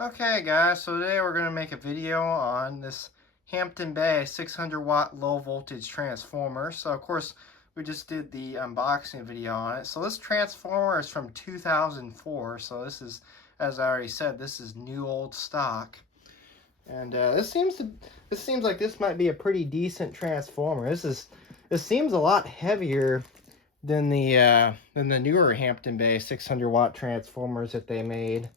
Okay guys, so today we're going to make a video on this Hampton Bay 600 watt low voltage transformer. So of course we just did the unboxing video on it. So this transformer is from 2004, so this is, as I already said, this is new old stock. And this seems like this might be a pretty decent transformer. This seems a lot heavier than the newer Hampton Bay 600 watt transformers that they made.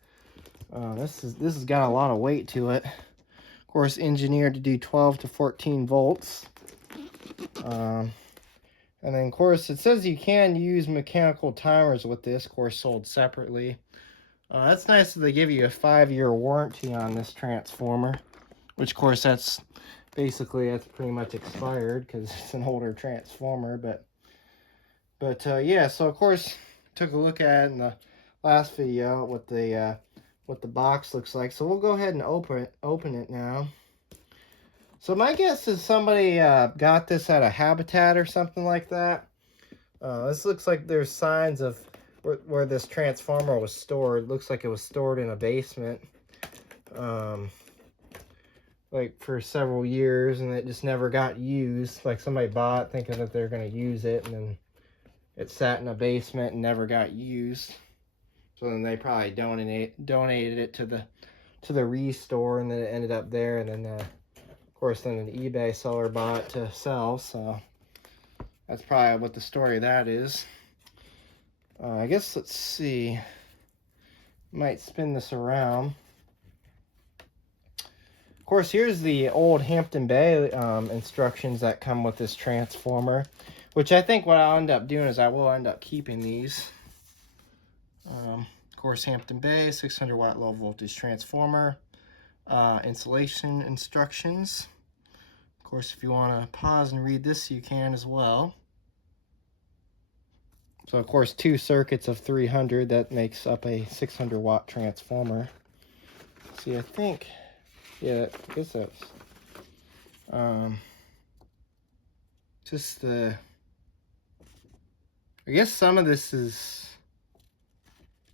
This has got a lot of weight to it. Of course, engineered to do 12 to 14 volts. And then, of course, it says you can use mechanical timers with this, of course, sold separately. That's nice that they give you a 5-year warranty on this transformer, which, of course, that's pretty much expired because it's an older transformer. But yeah, so of course, took a look at it in the last video what the box looks like. So we'll go ahead and open it now. So my guess is somebody got this at a Habitat or something like that. This looks like there's signs of where this transformer was stored. Looks like it was stored in a basement, like for several years, and it just never got used. Like somebody bought it thinking that they're going to use it, and then it sat in a basement and never got used. So then they probably donated it to the restore, and then it ended up there. And then, of course, then an eBay seller bought it to sell. So that's probably what the story of that is. I guess, let's see. Might spin this around. Of course, here's the old Hampton Bay instructions that come with this transformer, which I think what I'll end up doing is I will end up keeping these. Of course, Hampton Bay 600 watt low voltage transformer, installation instructions. Of course, if you want to pause and read this, you can as well. So of course, 2 circuits of 300, that makes up a 600 watt transformer. See, I think, yeah, I guess that's just the, I guess some of this is,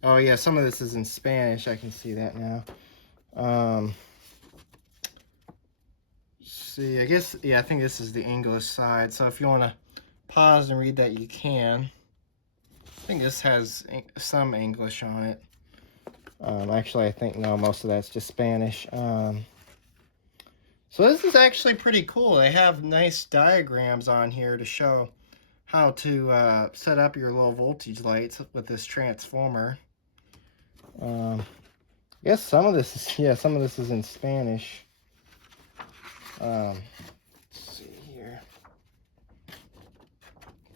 oh yeah, some of this is in Spanish. I can see that now. See, I guess, yeah, I think this is the English side. So if you want to pause and read that, you can. I think this has some English on it. Actually, I think, no, most of that's just Spanish. So this is actually pretty cool. They have nice diagrams on here to show how to set up your low voltage lights with this transformer. I guess some of this is, yeah, some of this is in Spanish. Let's see here.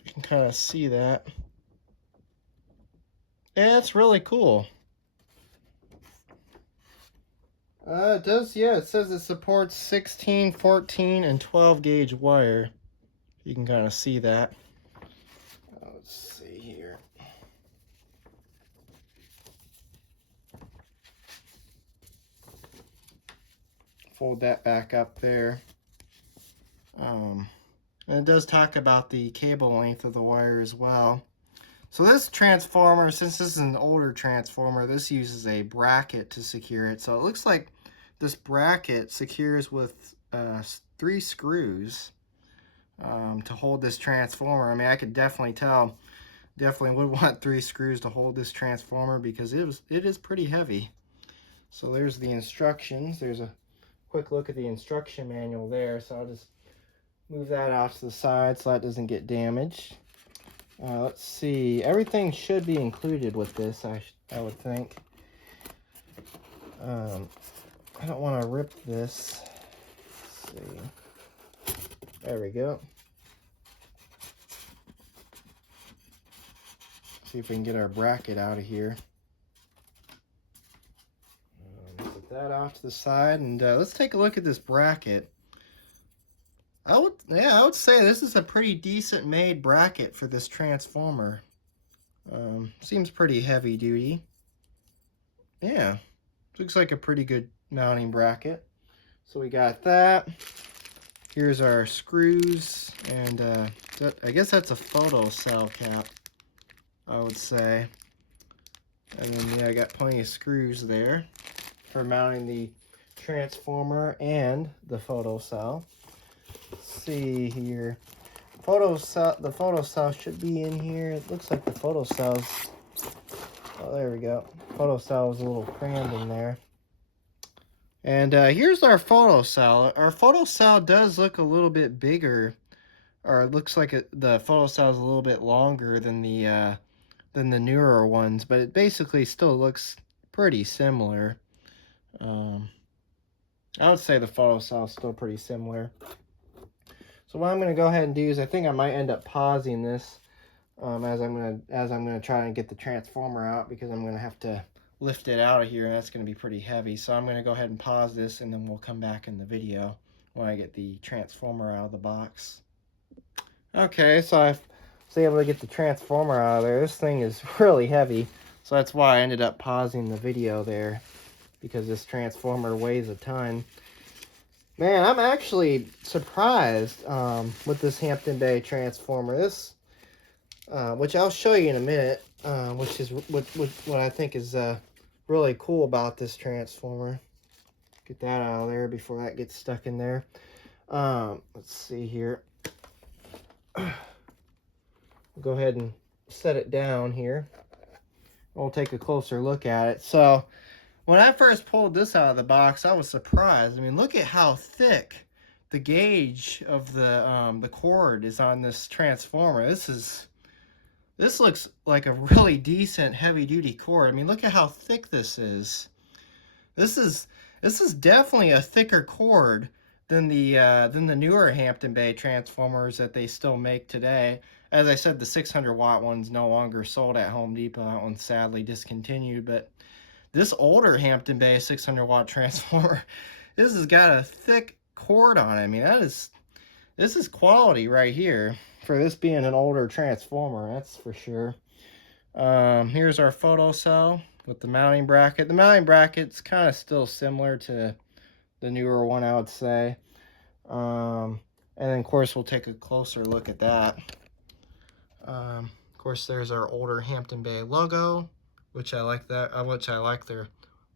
You can kind of see that. Yeah, it's really cool. It does, yeah, it says it supports 16, 14, and 12 gauge wire. You can kind of see that. Let's see here. Fold that back up there. And it does talk about the cable length of the wire as well. So this transformer, since this is an older transformer, this uses a bracket to secure it. So it looks like this bracket secures with 3 screws to hold this transformer. I mean, I could definitely tell, definitely would want 3 screws to hold this transformer because it is pretty heavy. So there's the instructions. There's a quick look at the instruction manual there. So I'll just move that off to the side so that doesn't get damaged. Let's see. Everything should be included with this, I would think. I don't want to rip this. Let's see. There we go. See if we can get our bracket out of here. Put that off to the side, and let's take a look at this bracket. I would say this is a pretty decent made bracket for this transformer. Seems pretty heavy duty. Yeah, looks like a pretty good mounting bracket. So we got that. Here's our screws, and I guess that's a photo cell cap, I would say. And then, yeah, I got plenty of screws there. for mounting the transformer and the photocell. Let's see here. The photocell should be in here. It looks like the photocell's, oh, there we go. Photocell is a little crammed in there. And here's our photocell. Our photocell does look a little bit bigger, or it looks like the photocell is a little bit longer than the newer ones, but it basically still looks pretty similar. I would say the photocell is still pretty similar. So what I'm going to go ahead and do is I think I might end up pausing this as I'm going to try and get the transformer out, because I'm going to have to lift it out of here, and that's going to be pretty heavy. So I'm going to go ahead and pause this, and then we'll come back in the video when I get the transformer out of the box. Okay, so I was able to get the transformer out of there. This thing is really heavy, so that's why I ended up pausing the video there, because this transformer weighs a ton. Man, I'm actually surprised with this Hampton Bay transformer. This, which I'll show you in a minute, which is what I think is really cool about this transformer. Get that out of there before that gets stuck in there. Let's see here. We'll go ahead and set it down here. We'll take a closer look at it. So when I first pulled this out of the box, I was surprised. I mean, look at how thick the gauge of the cord is on this transformer. This looks like a really decent heavy-duty cord. I mean, look at how thick this is. This is definitely a thicker cord than the newer Hampton Bay transformers that they still make today. As I said, the 600-watt one's no longer sold at Home Depot. That one's sadly discontinued, but this older Hampton Bay 600-watt transformer, this has got a thick cord on it. I mean, this is quality right here for this being an older transformer, that's for sure. Here's our photocell with the mounting bracket. The mounting bracket's kind of still similar to the newer one, I would say. And then, of course, we'll take a closer look at that. Of course, there's our older Hampton Bay logo, which I like their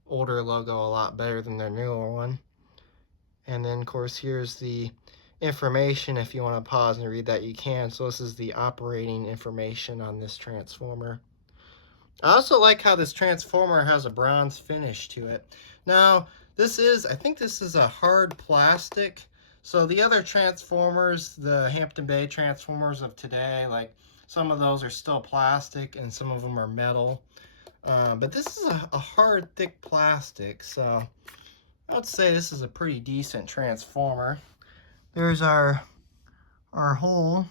older logo a lot better than their newer one. And then, of course, here's the information. If you want to pause and read that, you can. So this is the operating information on this transformer. I also like how this transformer has a bronze finish to it. Now, I think this is a hard plastic. So the other transformers, the Hampton Bay transformers of today, like some of those are still plastic and some of them are metal. But this is a hard, thick plastic, so I would say this is a pretty decent transformer. There's our hole,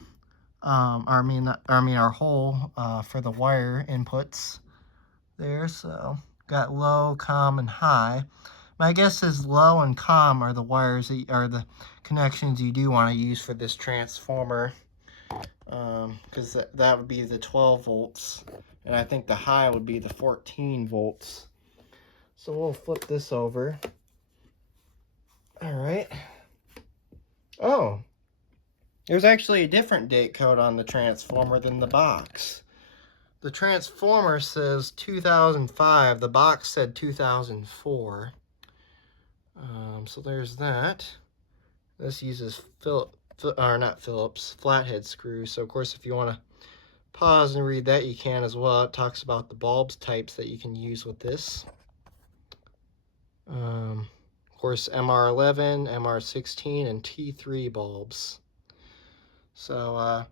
our hole for the wire inputs there. So got low, com, and high. My guess is low and com are the wires are the connections you do want to use for this transformer, because that would be the 12 volts. And I think the high would be the 14 volts. So we'll flip this over. All right. Oh, there's actually a different date code on the transformer than the box. The transformer says 2005. The box said 2004. So there's that. This uses flathead screws. So of course, if you want to pause and read that, you can as well. It talks about the bulbs types that you can use with this. Of course, MR11, MR16, and T3 bulbs. So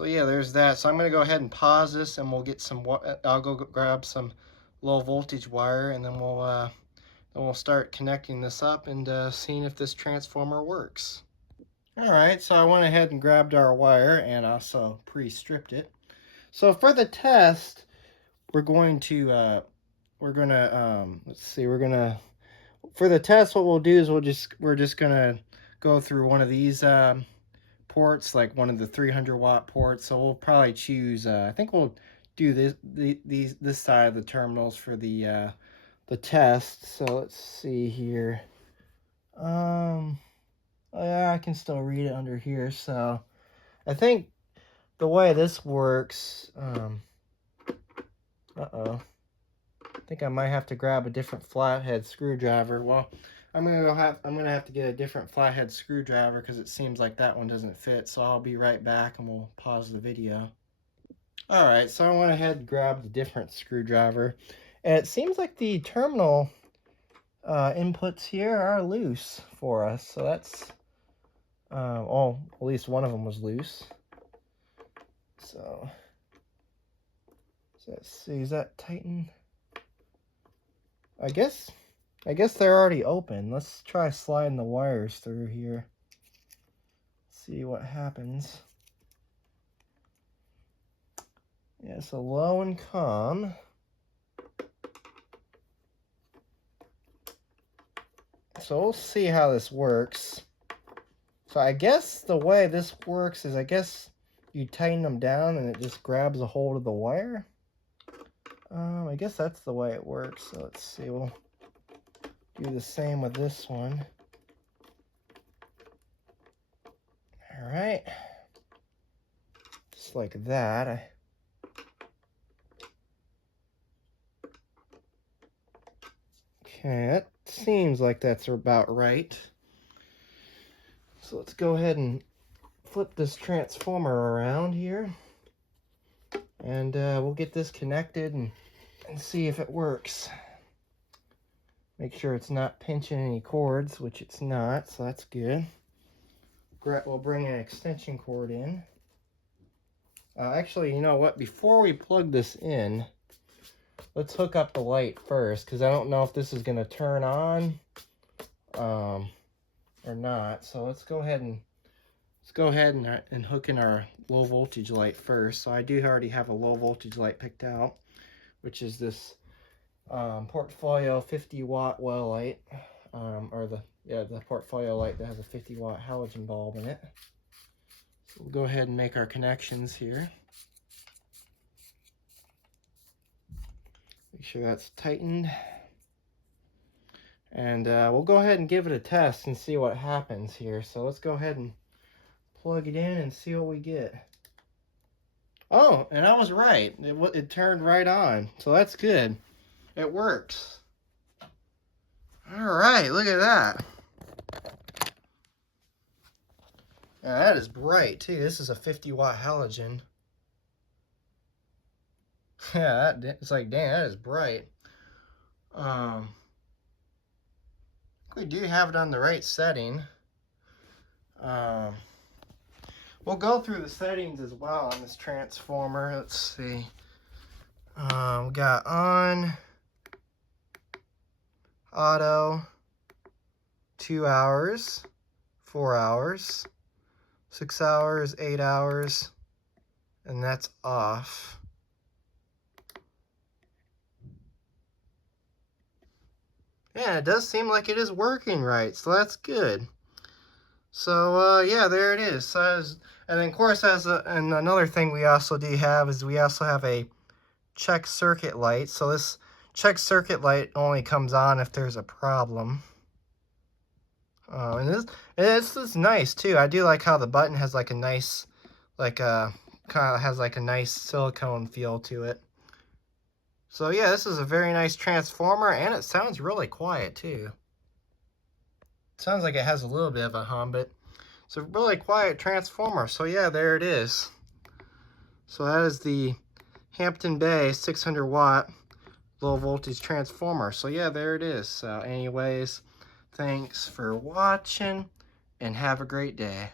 yeah, there's that. So I'm going to go ahead and pause this, and we'll get some. I'll go grab some low voltage wire, and then we'll start connecting this up and seeing if this transformer works. All right, so I went ahead and grabbed our wire and also pre-stripped it. So for the test, for the test, what we'll do is we're just gonna go through one of these ports, like one of the 300-watt ports. So we'll probably choose. I think we'll do this side of the terminals for the test. So let's see here. Oh yeah, I can still read it under here. So I think the way this works. Uh-oh. think I might have to grab a different flathead screwdriver. Well, I'm gonna have to get a different flathead screwdriver because it seems like that one doesn't fit. So I'll be right back and we'll pause the video. All right, so I went ahead and grabbed a different screwdriver, and it seems like the terminal inputs here are loose for us. So that's oh, at least one of them was loose. So let's see, is that tighten? I guess they're already open. Let's try sliding the wires through here. See what happens. Yeah, so low and calm. So we'll see how this works. So I guess the way this works is, I guess you tighten them down and it just grabs a hold of the wire. I guess that's the way it works. So let's see, we'll do the same with this one. All right, just like that. Okay, that seems like that's about right. So let's go ahead and flip this transformer around here, and we'll get this connected and see if it works. Make sure it's not pinching any cords, which it's not, so that's good. We'll bring an extension cord in. Actually, you know what? Before we plug this in, let's hook up the light first, because I don't know if this is going to turn on or not. So let's go ahead and hook in our low voltage light first. So I do already have a low voltage light picked out, which is this Portfolio 50 watt well light, or the Portfolio light that has a 50 watt halogen bulb in it. So we'll go ahead and make our connections here. Make sure that's tightened. And we'll go ahead and give it a test and see what happens here. So let's go ahead and plug it in and see what we get. Oh, and I was right. It turned right on. So that's good. It works. All right, look at that. Now that is bright too. This is a 50 watt halogen. Yeah, it's like, dang, that is bright. We do have it on the right setting. We'll go through the settings as well on this transformer. Let's see. We got on, auto, 2 hours, 4 hours, 6 hours, 8 hours, and that's off. Yeah, it does seem like it is working right, so that's good. So yeah, there it is. And then of course, and another thing we also do have is we also have a check circuit light. So this check circuit light only comes on if there's a problem. And this is nice too. I do like how the button has like a nice, kind of has like a nice silicone feel to it. So yeah, this is a very nice transformer, and it sounds really quiet too. It sounds like it has a little bit of a hum, but it's a really quiet transformer. So yeah, there it is. So that is the Hampton Bay 600 watt low voltage transformer. So yeah, there it is. So anyways, thanks for watching and have a great day.